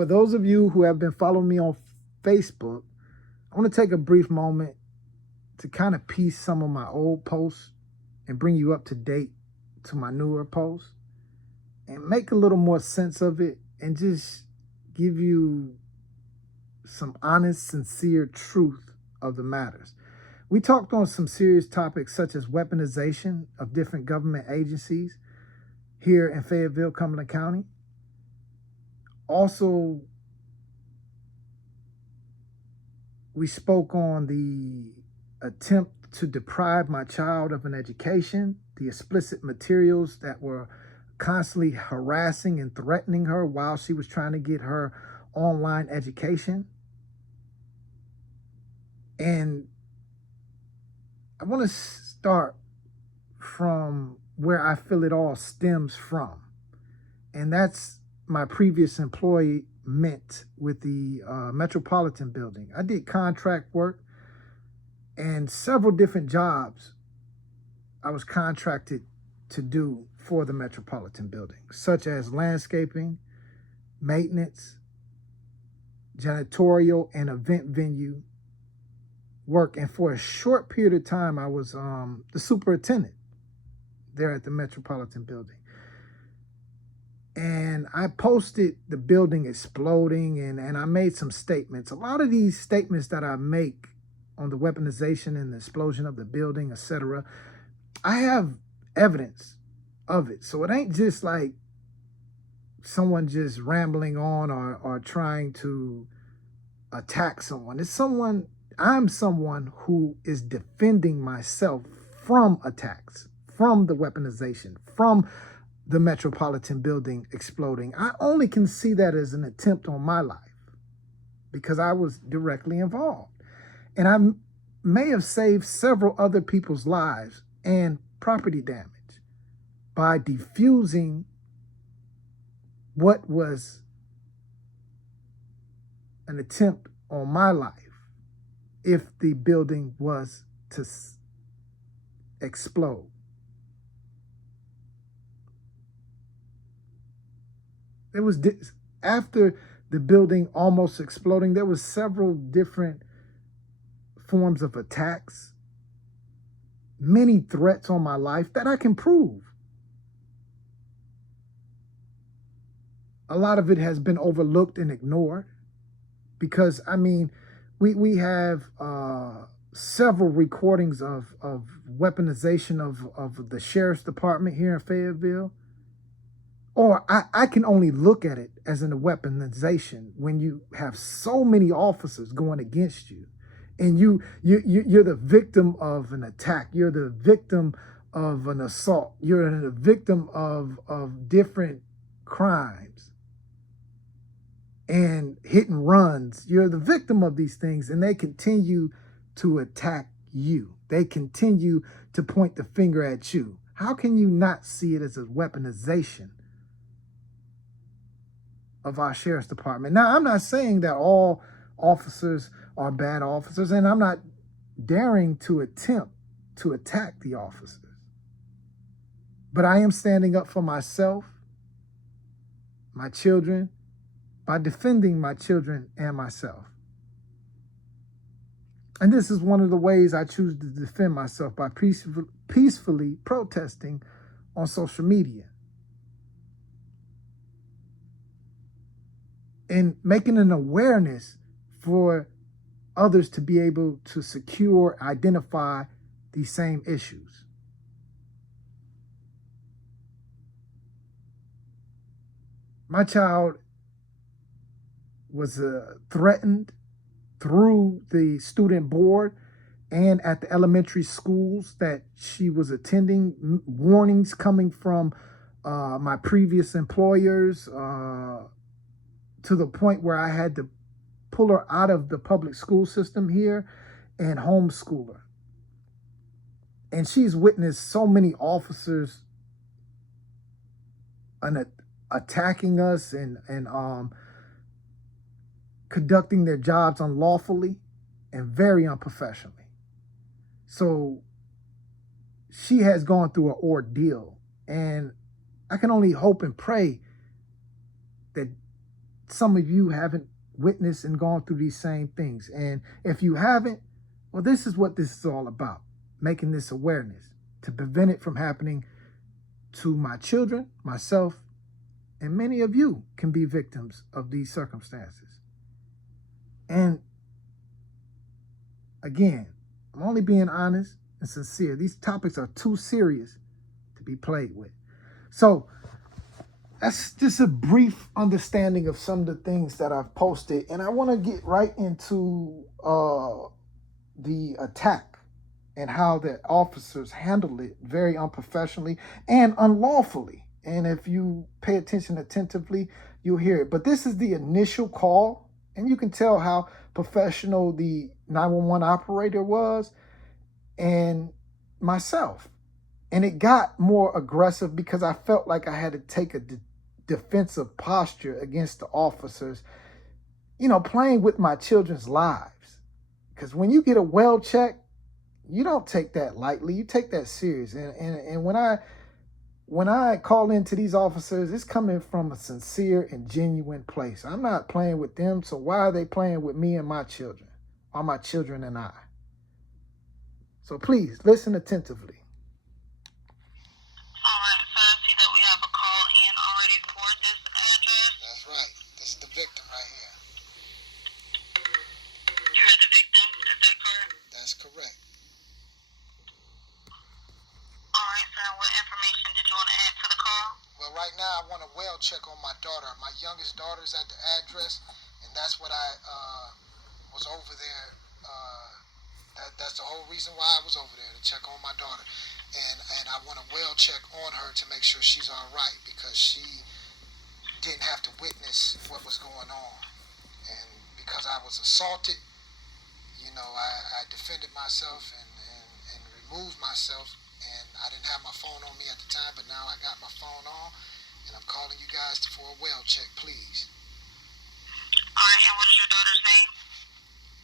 For those of you who have been following me on Facebook, I want to take a brief moment to kind of piece some of my old posts and bring you up to date to my newer posts and make a little more sense of it and just give you some honest, sincere truth of the matters. We talked on some serious topics such as weaponization of different government agencies here in Fayetteville, Cumberland County. Also, we spoke on the attempt to deprive my child of an education, the explicit materials that were constantly harassing and threatening her while she was trying to get her online education. And I want to start from where I feel it all stems from. And that's my previous employment with the Metropolitan Building. I did contract work and several different jobs I was contracted to do for the Metropolitan Building, such as landscaping, maintenance, janitorial, and event venue work. And for a short period of time, I was the superintendent there at the Metropolitan Building. And I posted the building exploding, and I made some statements. A lot of these statements that I make on the weaponization and the explosion of the building, etc., I have evidence of it. So it ain't just like someone just rambling on or trying to attack someone. I'm someone who is defending myself from attacks, from the weaponization, from the Metropolitan Building exploding. I only can see that as an attempt on my life because I was directly involved. And I may have saved several other people's lives and property damage by defusing what was an attempt on my life if the building was to explode. It was after the building almost exploding, there was several different forms of attacks, many threats on my life that I can prove. A lot of it has been overlooked and ignored because, I mean, we have several recordings of weaponization of the sheriff's department here in Fayetteville. Or I can only look at it as a weaponization when you have so many officers going against you, and you're the victim of an attack. You're the victim of an assault. You're the victim of different crimes and hit and runs. You're the victim of these things, and they continue to attack you. They continue to point the finger at you. How can you not see it as a weaponization of our sheriff's department? Now, I'm not saying that all officers are bad officers, and I'm not daring to attempt to attack the officers. But I am standing up for myself, my children, by defending my children and myself. And this is one of the ways I choose to defend myself, by peacefully protesting on social media and making an awareness for others to be able to secure, identify these same issues. My child was threatened through the student board and at the elementary schools that she was attending, warnings coming from my previous employers, to the point where I had to pull her out of the public school system here and homeschool her. And she's witnessed so many officers attacking us and conducting their jobs unlawfully and very unprofessionally. So she has gone through an ordeal, and I can only hope and pray that some of you haven't witnessed and gone through these same things. And if you haven't, well, this is what this is all about, making this awareness to prevent it from happening to my children, myself, and many of you can be victims of these circumstances. And again, I'm only being honest and sincere. These topics are too serious to be played with. So that's just a brief understanding of some of the things that I've posted. And I want to get right into the attack and how the officers handled it very unprofessionally and unlawfully. And if you pay attention attentively, you'll hear it. But this is the initial call, and you can tell how professional the 911 operator was and myself. And it got more aggressive because I felt like I had to take a defensive posture against the officers, playing with my children's lives. Because when you get a well check, you don't take that lightly. You take that serious. And when I call into these officers, it's coming from a sincere and genuine place. I'm not playing with them, so why are they playing with me and my children, or my children and I? So please, listen attentively. All right, so I see that we have a call in already for this address. That's right. This is the victim right here. You're the victim, is that correct? That's correct. All right, sir, what information did you want to add to the call? Well, right now I want a well check on my daughter. My youngest daughter's at the address, and that's what I was over there. That's the whole reason why I was over there, to check on my daughter. And I want a well check on her to make sure she's all right, because she didn't have to witness what was going on. And because I was assaulted, I defended myself and removed myself. And I didn't have my phone on me at the time, but now I got my phone on, and I'm calling you guys for a well check, please. All right, and what is your daughter's name?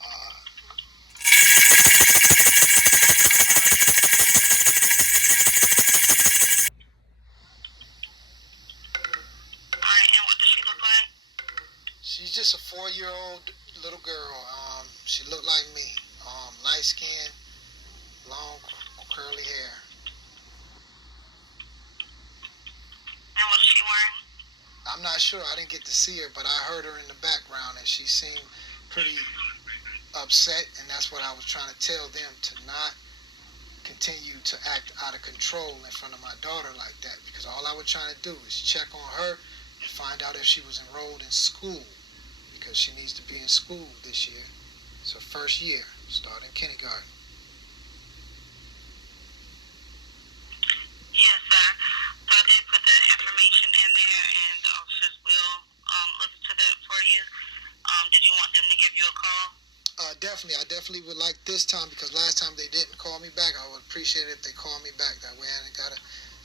All right, and what does she look like? She's just a 4-year-old little girl. She looked like me, light skin, long curly hair. And what is she wearing? I'm not sure. I didn't get to see her, but I heard her in the background, and she seemed pretty upset, and that's what I was trying to tell them, to not continue to act out of control in front of my daughter like that, because all I was trying to do is check on her and find out if she was enrolled in school, because she needs to be in school this year. It's her first year, starting kindergarten. Yes, sir. So I did put that information in there, and the officers will look into that for you. Did you want them to give you a call? Definitely. I definitely would like this time, because last time they didn't call me back. I would appreciate it if they call me back. That way I ain't got to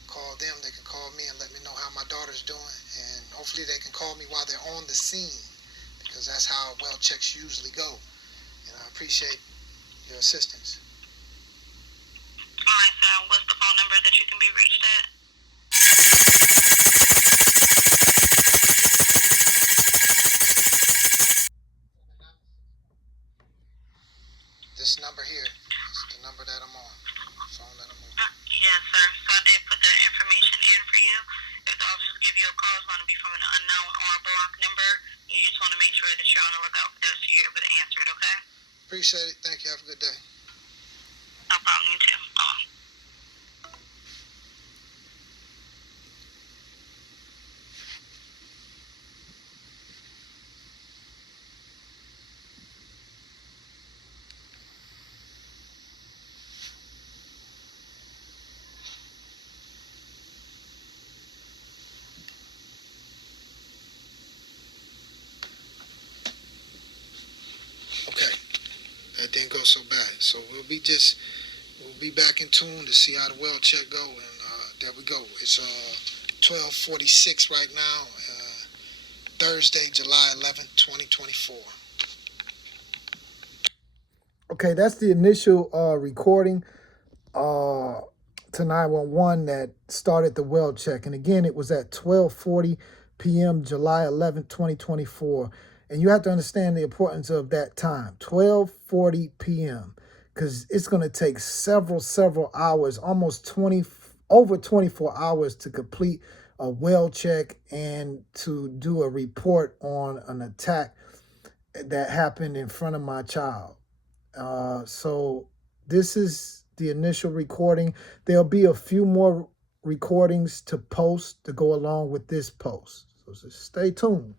call them. They can call me and let me know how my daughter's doing. And hopefully they can call me while they're on the scene, because that's how well checks usually go. And I appreciate your assistance. All right, sir. What's the phone number that you can be reached at? This number here is the number that I'm on. Phone that I'm on. Yes, sir. So I did put that information in for you. If the officers give you a call, it's going to be from an unknown or a block number. You just want to make sure that you're on the lookout for those so you're able to answer it, okay? Appreciate it. Thank you. Have a good day. No problem. You too. Okay. That didn't go so bad. So we'll be back in tune to see how the well check go. And there we go. It's 12:46 right now. Thursday, July 11th, 2024. Okay, that's the initial recording to 911 that started the well check. And again, it was at 12:40 p.m., July 11th, 2024. And you have to understand the importance of that time, 12:40 p.m., because it's going to take several hours, over 24 hours to complete a well check and to do a report on an attack that happened in front of my child. So this is the initial recording. There'll be a few more recordings to post to go along with this post. So just stay tuned.